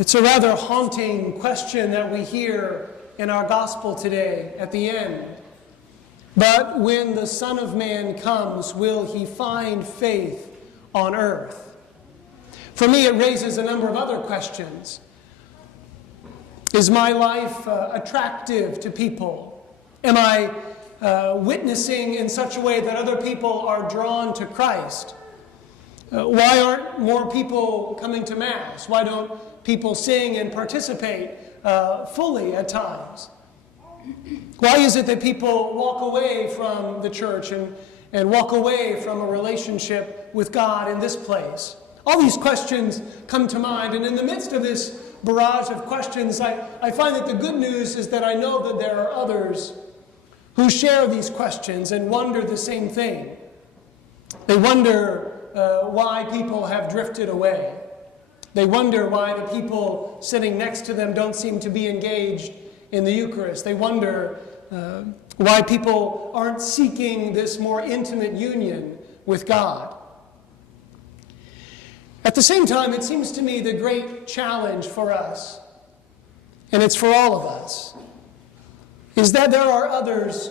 It's a rather haunting question that we hear in our gospel today at the end. But when the Son of Man comes, will he find faith on earth? For me, it raises a number of other questions. Is my life attractive to people? Am I witnessing in such a way that other people are drawn to Christ? Why aren't more people coming to Mass? Why don't people sing and participate fully at times? Why is it that people walk away from the church and walk away from a relationship with God in this place? All these questions come to mind, and in the midst of this barrage of questions, I find that the good news is that I know that there are others who share these questions and wonder the same thing. They wonder why people have drifted away. They wonder why the people sitting next to them don't seem to be engaged in the Eucharist. They wonder why people aren't seeking this more intimate union with God. At the same time, it seems to me the great challenge for us, and it's for all of us, is that there are others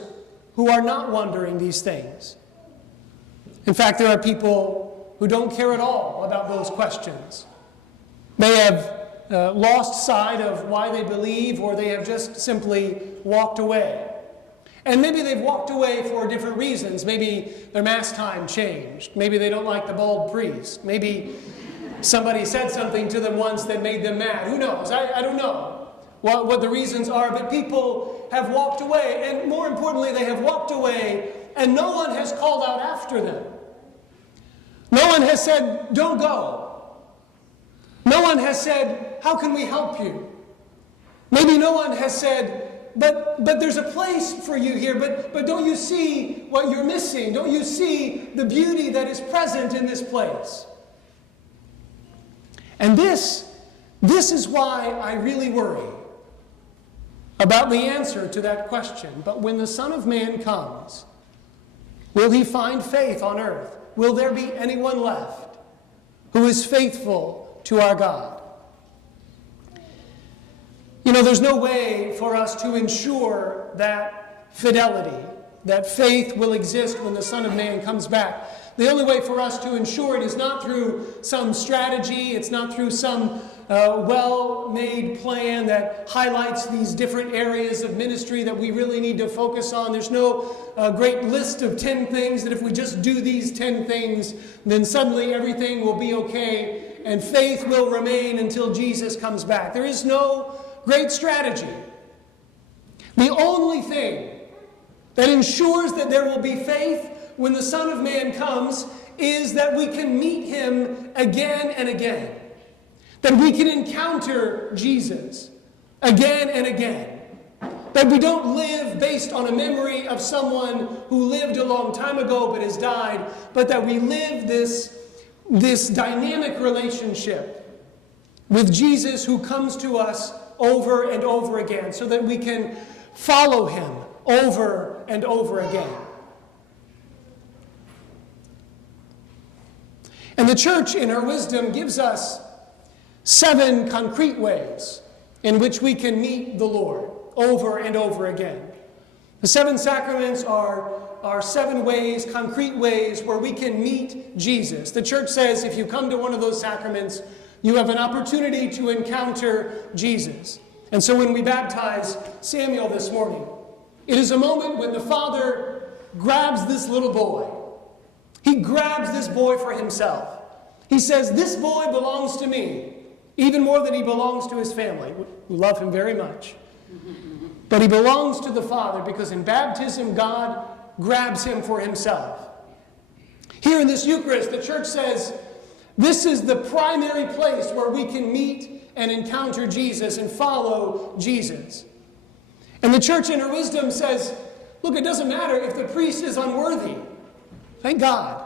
who are not wondering these things. In fact, there are people who don't care at all about those questions. They have lost sight of why they believe, or they have just simply walked away. And maybe they've walked away for different reasons. Maybe their Mass time changed. Maybe they don't like the bald priest. Maybe somebody said something to them once that made them mad. Who knows? I don't know what the reasons are, but people have walked away. And more importantly, they have walked away and no one has called out after them. No one has said, don't go. No one has said, how can we help you? Maybe no one has said, but there's a place for you here, but don't you see what you're missing? Don't you see the beauty that is present in this place? And this is why I really worry about the answer to that question. But when the Son of Man comes, will he find faith on earth? Will there be anyone left who is faithful to our God? You know, there's no way for us to ensure that fidelity, that faith will exist when the Son of Man comes back. The only way for us to ensure it is not through some strategy, it's not through some well-made plan that highlights these different areas of ministry that we really need to focus on. There's no great list of 10 things that if we just do these 10 things, then suddenly everything will be okay and faith will remain until Jesus comes back. There is no great strategy. The only thing that ensures that there will be faith when the Son of Man comes is that we can meet him again and again. That we can encounter Jesus again and again. That we don't live based on a memory of someone who lived a long time ago but has died, but that we live this dynamic relationship with Jesus who comes to us over and over again, so that we can follow him over and over again. And the church, in her wisdom, gives us 7 concrete ways in which we can meet the Lord over and over again. The 7 sacraments are 7 ways, concrete ways, where we can meet Jesus. The church says if you come to one of those sacraments, you have an opportunity to encounter Jesus. And so when we baptize Samuel this morning, it is a moment when the Father grabs this little boy. He grabs this boy for himself. He says, this boy belongs to me, even more than he belongs to his family, who love him very much. But he belongs to the Father because in baptism, God grabs him for himself. Here in this Eucharist, the church says, this is the primary place where we can meet and encounter Jesus and follow Jesus. And the church in her wisdom says, look, it doesn't matter if the priest is unworthy. Thank God.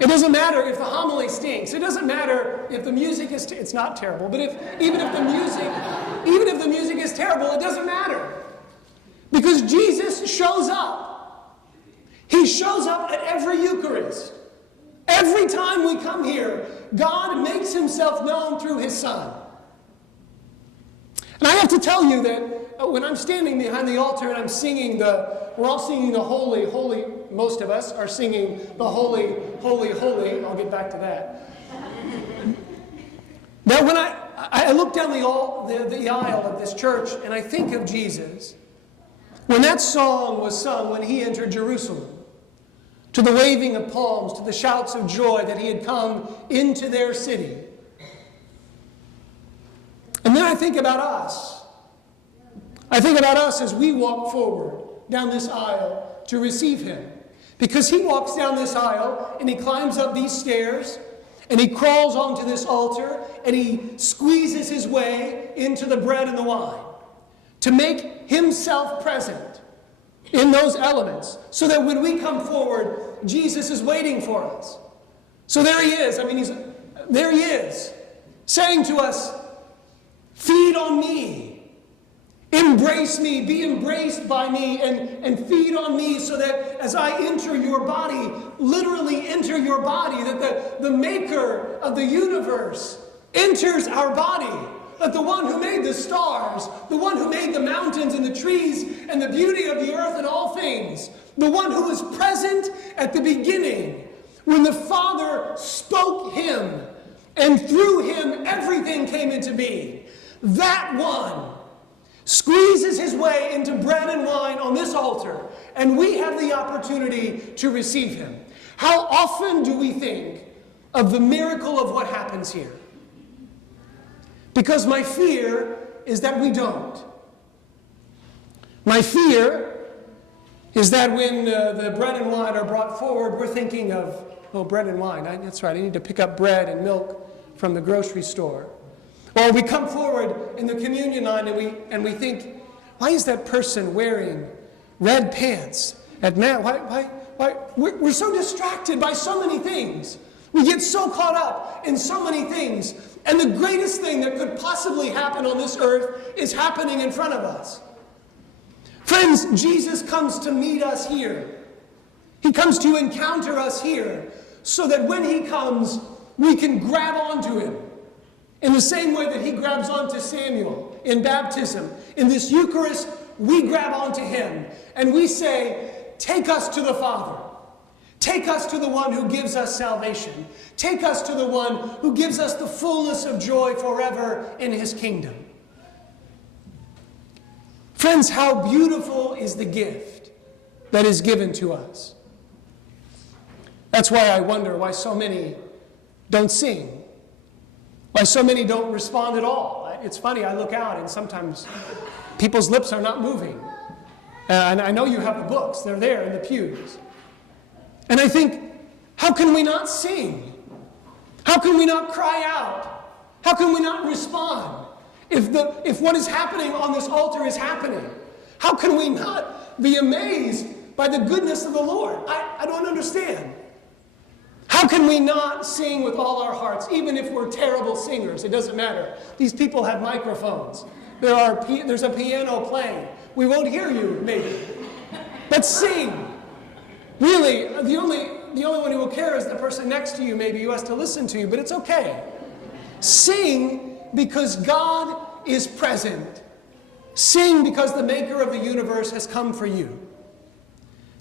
It doesn't matter if the homily stinks. It doesn't matter if the music is it's not terrible, but even if the music is terrible, it doesn't matter. Because Jesus shows up. He shows up at every Eucharist. Every time we come here, God makes himself known through his Son. And I have to tell you that when I'm standing behind the altar and I'm singing we're all singing the holy, holy, most of us are singing the holy, holy, holy. I'll get back to that. That when I look down the aisle of this church and I think of Jesus, when that song was sung when he entered Jerusalem, to the waving of palms, to the shouts of joy that he had come into their city. And then I think about us. I think about us as we walk forward down this aisle to receive him. Because he walks down this aisle and he climbs up these stairs and he crawls onto this altar and he squeezes his way into the bread and the wine to make himself present in those elements so that when we come forward, Jesus is waiting for us. So there he is. There he is saying to us, feed on me, embrace me, be embraced by me, and feed on me so that as I enter your body, literally enter your body, that the maker of the universe enters our body, that the one who made the stars, the one who made the mountains and the trees and the beauty of the earth and all things, the one who was present at the beginning when the Father spoke him and through him everything came into being. That one squeezes his way into bread and wine on this altar, and we have the opportunity to receive him. How often do we think of the miracle of what happens here? Because my fear is that we don't. My fear is that when the bread and wine are brought forward, we're thinking of, bread and wine. That's right, I need to pick up bread and milk from the grocery store. Or we come forward in the communion line and we think, why is that person wearing red pants at Mass? Why? We're so distracted by so many things. We get so caught up in so many things. And the greatest thing that could possibly happen on this earth is happening in front of us. Friends, Jesus comes to meet us here. He comes to encounter us here so that when he comes, we can grab onto him. In the same way that he grabs onto Samuel in baptism. In this Eucharist, we grab onto him and we say, take us to the Father. Take us to the one who gives us salvation. Take us to the one who gives us the fullness of joy forever in his kingdom. Friends, how beautiful is the gift that is given to us. That's why I wonder why so many don't sing. Why so many don't respond at all. It's funny, I look out and sometimes people's lips are not moving. And I know you have the books, they're there in the pews. And I think, how can we not sing? How can we not cry out? How can we not respond? If what is happening on this altar is happening, how can we not be amazed by the goodness of the Lord? I don't understand. How can we not sing with all our hearts, even if we're terrible singers? It doesn't matter. These people have microphones. There's a piano playing. We won't hear you, maybe. But sing. Really, the only one who will care is the person next to you, maybe, who has to listen to you, but it's okay. Sing because God is present. Sing because the maker of the universe has come for you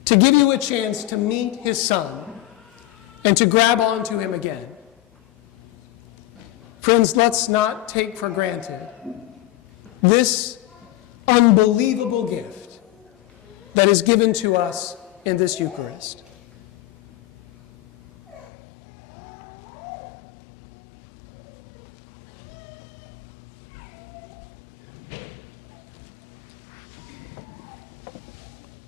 to give you a chance to meet his Son and to grab onto him again. Friends, let's not take for granted this unbelievable gift that is given to us in this Eucharist.